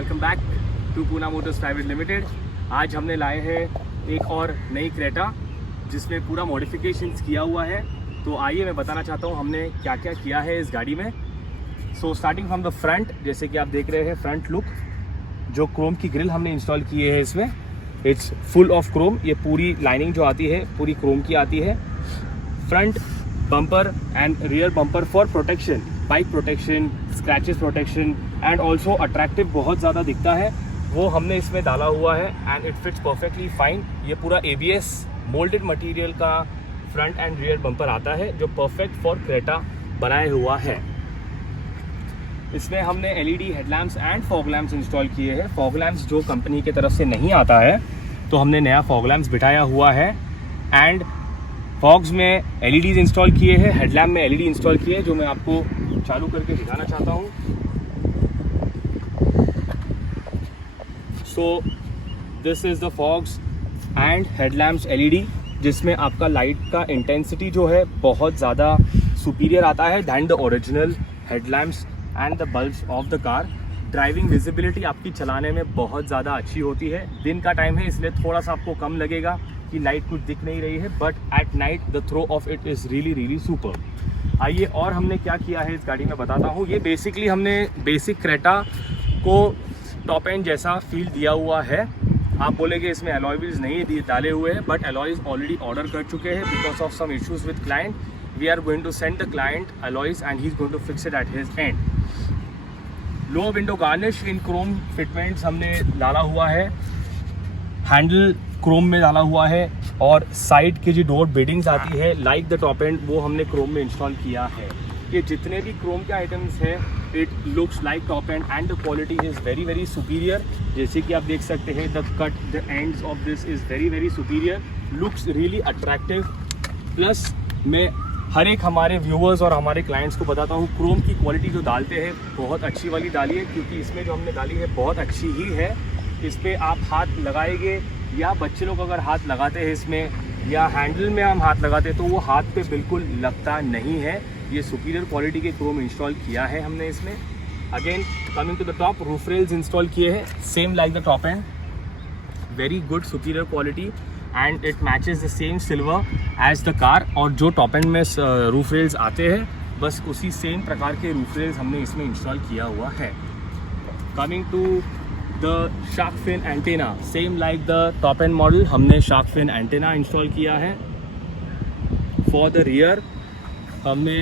Welcome back to Poona Motors Private Limited. आज हमने लाए हैं एक और नई क्रेटा जिसमें पूरा मॉडिफिकेशंस किया हुआ है। तो आइए मैं बताना चाहता हूँ हमने क्या क्या किया है इस गाड़ी में। So starting from the front, जैसे कि आप देख रहे हैं फ्रंट लुक, जो क्रोम की ग्रिल हमने इंस्टॉल की है इसमें, इट्स फुल ऑफ क्रोम। ये पूरी लाइनिंग जो आती है पूरी क्रोम की आती है। Front bumper and rear bumper for protection, bike protection, scratches protection and also attractive बहुत ज़्यादा दिखता है, वो हमने इसमें डाला हुआ है and it fits perfectly fine. ये पूरा ABS मोल्डेड मटेरियल का फ्रंट एंड रियर बम्पर आता है जो परफेक्ट फॉर क्रेटा बनाया हुआ है। इसमें हमने LED headlamps and fog lamps install किए हैं। फॉग लैम्प्स जो कंपनी की तरफ से नहीं आता है तो हमने नया फॉग लैम्प्स बिठाया हुआ है एंड फॉग्स में LEDs इंस्टॉल किए हैं, हेडलैम्प में LED इंस्टॉल किए हैं, जो मैं आपको चालू करके दिखाना चाहता हूँ। So this is the fogs and headlamps LED, जिसमें आपका लाइट का इंटेंसिटी जो है बहुत ज़्यादा सुपीरियर आता है than the original headlamps and the bulbs of the car. Driving visibility आपकी चलाने में बहुत ज़्यादा अच्छी होती है। दिन का टाइम है इसलिए थोड़ा सा आपको कम लगेगा कि लाइट कुछ दिख नहीं रही है, but at night the throw of it is really super. आइए और हमने क्या किया है इस गाड़ी में बताता हूँ। ये बेसिकली हमने बेसिक क्रेटा को टॉप एंड जैसा फील दिया हुआ है। आप बोलेंगे इसमें अलॉय व्हील्स नहीं डाले हुए हैं, बट अलॉयज ऑलरेडी ऑर्डर कर चुके हैं because of some issues with client. We are going to send the client alloys and he is going to fix it at his end. Low window garnish in chrome fitments हमने डाला हुआ है, handle Chrome में डाला हुआ है और side की जो डोर बेडिंग्स आती है लाइक द टॉप एंड, वो हमने क्रोम में इंस्टॉल किया है। ये जितने भी क्रोम के आइटम्स हैं it looks like top and the quality is very superior. जैसे कि आप देख सकते हैं the cut, the ends of this is very superior, looks really attractive. Plus मैं हर एक हमारे व्यूअर्स और हमारे क्लाइंट्स को बताता हूँ क्रोम की क्वालिटी जो डालते हैं बहुत अच्छी वाली डालिए, क्योंकि इसमें जो हमने डाली है बहुत अच्छी ही है। इस पर आप हाथ लगाएंगे या बच्चे लोग अगर हाथ लगाते हैं इसमें या हैंडल में हम हाथ लगाते हैं तो वो हाथ पे बिल्कुल लगता नहीं है। ये सुपीरियर क्वालिटी के क्रोम इंस्टॉल किया है हमने इसमें। Again coming to the top, roof rails install किए हैं same like the top end, very good superior quality and it matches the same silver as the car. और जो टॉप एंड में रूफ रेल्स आते हैं बस उसी सेम प्रकार के रूफ रेल्स हमने इसमें इंस्टॉल किया हुआ है। Coming to the shark fin antenna, same like the top end model हमने शार्क फिन एंटेना इंस्टॉल किया है। फॉर द रियर हमने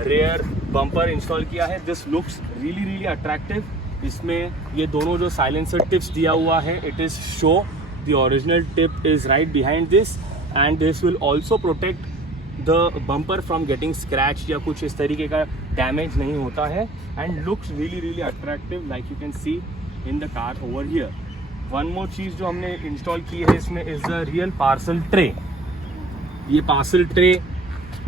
रियर बम्पर इंस्टॉल किया है। This looks really attractive. इसमें ये दोनों जो साइलेंसर टिप्स दिया हुआ है it is show the original tip is right behind this and this will also protect the bumper from getting scratch या कुछ इस तरीके का डैमेज नहीं होता है and looks really attractive like you can see in the car over here. One more चीज़ जो हमने इंस्टॉल की है इसमें is the real parcel tray. ये पार्सल ट्रे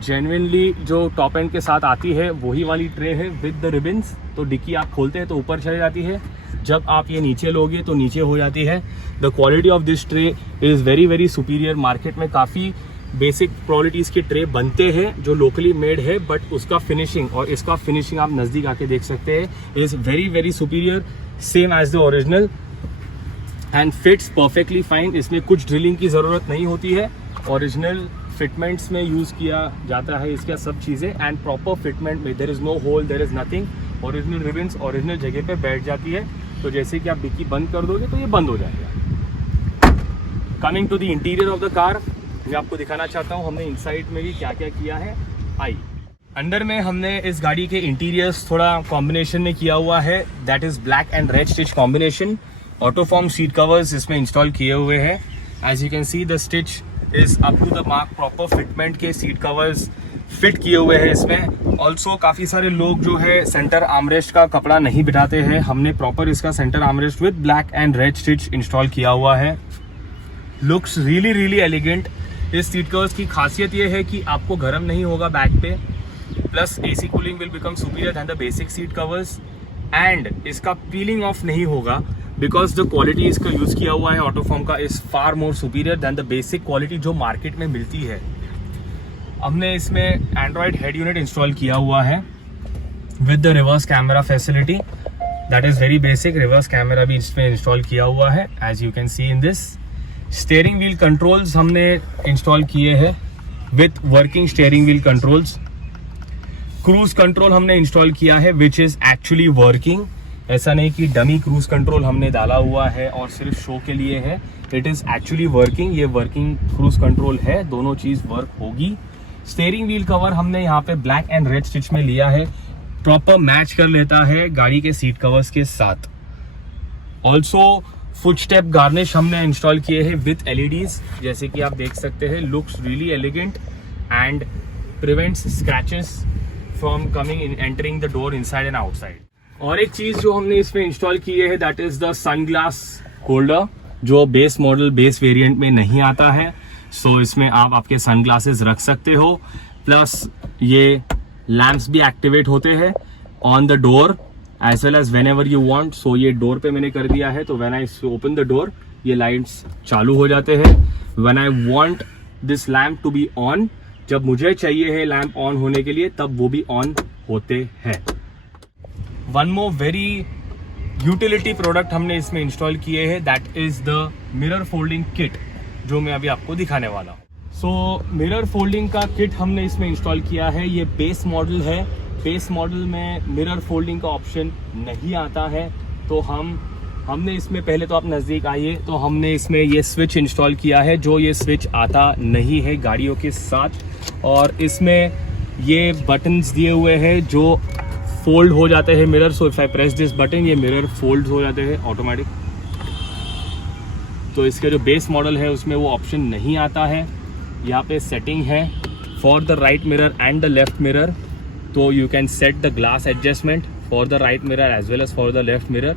जेन्युइनली जो टॉप एंड के साथ आती है वही वाली ट्रे है विद द रिबन्स। तो डिक्की आप खोलते हैं तो ऊपर चले जाती है, जब आप ये नीचे लोगे तो नीचे हो जाती है। The quality of this tray is very superior. Market में काफ़ी बेसिक क्वालिटीज़ के ट्रे बनते हैं जो लोकली मेड है, बट उसका फिनिशिंग और इसका फिनिशिंग आप नज़दीक आके देख सकते हैं is very superior, same as the original and fits perfectly fine. इसमें कुछ ड्रिलिंग की ज़रूरत नहीं होती है, ओरिजिनल फिटमेंट्स में यूज़ किया जाता है इसका सब चीज़ें एंड प्रॉपर फिटमेंट में there is no hole, there is nothing. Original ribbons original जगह पे बैठ जाती है, तो जैसे कि आप डिक्की बंद कर दोगे तो ये बंद हो जाएगा। Coming to the interior of the car, मैं आपको दिखाना चाहता हूँ हमने इनसाइड में भी क्या क्या किया है। आई अंडर में हमने इस गाड़ी के इंटीरियर्स थोड़ा कॉम्बिनेशन में किया हुआ है, that is black and red stitch combination. Autoform seat covers इसमें इंस्टॉल किए हुए हैं। As you can see the stitch is up to the mark, proper fitment के सीट कवर्स फिट किए हुए हैं इसमें। ऑल्सो काफ़ी सारे लोग जो है सेंटर आर्मरेस्ट का कपड़ा नहीं बिठाते हैं, हमने प्रॉपर इसका centre armrest with black and red stitch install किया हुआ है। Looks really elegant. इस सीट कवर्स की खासियत ये है कि आपको गर्म नहीं होगा बैक पे, plus AC cooling will become superior then the basic seat covers and इसका पीलिंग ऑफ नहीं होगा बिकॉज द क्वालिटी इसका यूज़ किया हुआ है ऑटोफॉर्म का is far more superior then the basic quality जो मार्केट में मिलती है। हमने इसमें एंड्रॉयड हेड यूनिट इंस्टॉल किया हुआ है with the reverse camera facility that is very basic. Reverse camera भी इसमें इंस्टॉल किया हुआ है as you can see in this. Steering wheel controls हमने इंस्टॉल किए हैं with working steering wheel controls. Cruise control हमने इंस्टॉल किया है विच इज़ एक्चुअली वर्किंग। ऐसा नहीं कि डमी क्रूज कंट्रोल हमने डाला हुआ है और सिर्फ शो के लिए है, इट इज़ एक्चुअली वर्किंग। ये वर्किंग क्रूज कंट्रोल है, दोनों चीज़ वर्क होगी। स्टीयरिंग व्हील कवर हमने यहाँ पे ब्लैक एंड रेड स्टिच में लिया है, प्रॉपर मैच कर लेता है गाड़ी के सीट कवर्स के साथ। ऑल्सो फुट स्टेप गार्निश हमने इंस्टॉल किए हैं विथ LEDs, जैसे कि आप देख सकते हैं। Looks really elegant and prevents scratches from coming in entering the door inside and outside. और एक चीज जो हमने इसमें इंस्टॉल की है that is the sunglass holder, जो बेस मॉडल बेस वेरिएंट में नहीं आता है। सो इसमें आप आपके सनग्लासेस रख सकते हो, प्लस ये लैंप्स भी एक्टिवेट होते हैं on the door as well as whenever you want. So ये डोर पे मैंने कर दिया है, तो when I open the door ये लाइट्स चालू हो जाते हैं। When I want this lamp to be on, जब मुझे चाहिए है लैम्प ऑन होने के लिए, तब वो भी ऑन होते हैं। One more very utility product हमने इसमें इंस्टॉल किए हैं, that is the mirror folding kit, जो मैं अभी आपको दिखाने वाला हूँ। सो मिरर फोल्डिंग का किट हमने इसमें इंस्टॉल किया है। ये बेस मॉडल है, बेस मॉडल में मिरर फोल्डिंग का ऑप्शन नहीं आता है, तो हमने इसमें, पहले तो आप नज़दीक आइए, तो हमने इसमें ये स्विच इंस्टॉल किया है, जो ये स्विच आता नहीं है गाड़ियों के साथ। और इसमें ये बटन्स दिए हुए हैं जो फोल्ड हो जाते हैं mirror. So if I press this button, ये मिरर फोल्ड हो जाते हैं ऑटोमेटिक। तो इसके जो बेस मॉडल है उसमें वो ऑप्शन नहीं आता है। यहाँ पे सेटिंग है for the right mirror and the left mirror, तो you can set the glass adjustment for the right mirror as well as for the left mirror.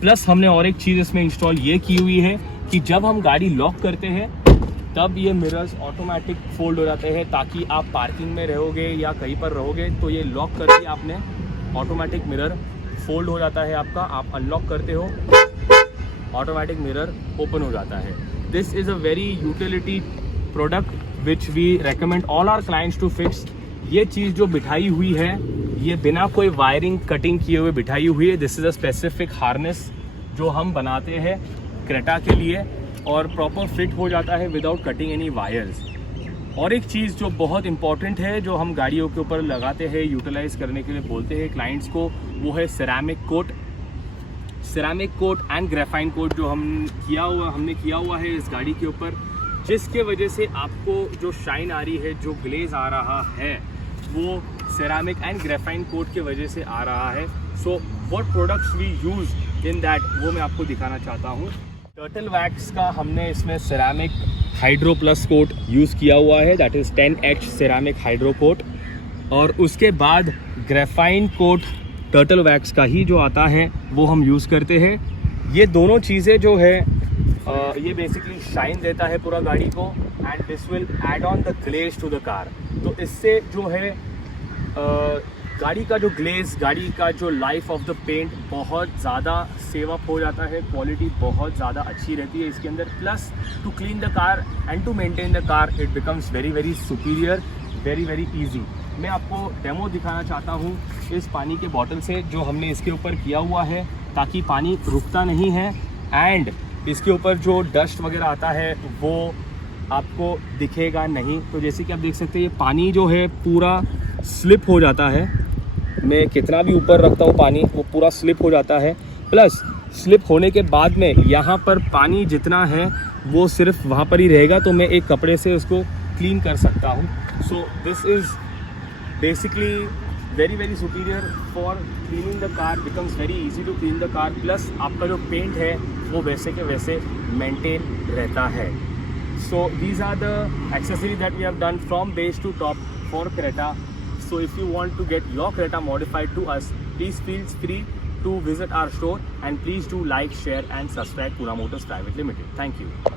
Plus हमने और एक चीज़ इसमें इंस्टॉल ये की हुई है कि जब हम गाड़ी लॉक करते हैं तब ये मिरर्स ऑटोमेटिक फोल्ड हो जाते हैं, ताकि आप पार्किंग में रहोगे या कहीं पर रहोगे तो ये लॉक करके आपने ऑटोमेटिक मिरर फोल्ड हो जाता है आपका। आप अनलॉक करते हो, ऑटोमेटिक मिरर ओपन हो जाता है। This is a very utility product which we recommend all our clients to fix. ये चीज़ जो बिठाई हुई है, ये बिना कोई वायरिंग कटिंग किए हुए बिठाई हुई है। This is a specific harness जो हम बनाते हैं क्रेटा के लिए, और प्रॉपर फिट हो जाता है विदाउट कटिंग एनी वायर्स। और एक चीज़ जो बहुत इंपॉर्टेंट है, जो हम गाड़ियों के ऊपर लगाते हैं, यूटिलाइज करने के लिए बोलते हैं क्लाइंट्स को, वो है ceramic coat. Ceramic coat and graphene coat जो हमने किया हुआ है इस गाड़ी के ऊपर, जिसके वजह से आपको जो शाइन आ रही है, जो ग्लेज आ रहा है, वो सिरेमिक एंड ग्रेफाइन कोट की वजह से आ रहा है। So what products we use in that, वो मैं आपको दिखाना चाहता हूँ। टर्टल वैक्स का हमने इसमें ceramic hydro plus coat use किया हुआ है, that is 10H ceramic hydro coat. और उसके बाद ग्रेफाइन कोट टर्टल वैक्स का ही जो आता है वो हम यूज़ करते हैं। ये दोनों चीज़ें जो है ये बेसिकली शाइन देता है पूरा गाड़ी को, and this will add on the glaze to the car. तो इससे जो है गाड़ी का जो ग्लेज, गाड़ी का जो लाइफ ऑफ द पेंट बहुत ज़्यादा सेव अप हो जाता है, क्वालिटी बहुत ज़्यादा अच्छी रहती है इसके अंदर। Plus to clean the car and to maintain the car it becomes very very superior, very very easy. मैं आपको डेमो दिखाना चाहता हूँ इस पानी के बॉटल से, जो हमने इसके ऊपर किया हुआ है, ताकि पानी रुकता नहीं है एंड इसके ऊपर जो डस्ट वगैरह आता है वो आपको दिखेगा नहीं। तो जैसे कि आप देख सकते हैं, ये पानी जो है पूरा स्लिप हो जाता है। मैं कितना भी ऊपर रखता हूँ पानी, वो पूरा स्लिप हो जाता है। प्लस स्लिप होने के बाद में यहाँ पर पानी जितना है वो सिर्फ वहाँ पर ही रहेगा, तो मैं एक कपड़े से उसको क्लीन कर सकता हूँ। So this is basically very very superior for cleaning the car, becomes very easy to clean the car. Plus आपका जो पेंट है वो वैसे के वैसे मेंटेन रहता है। So these are the accessories that we have done from base to top for Creta. So if you want to get your Creta modified to us, please feel free to visit our store, and please do like, share and subscribe Pune Motors Private Limited. Thank you.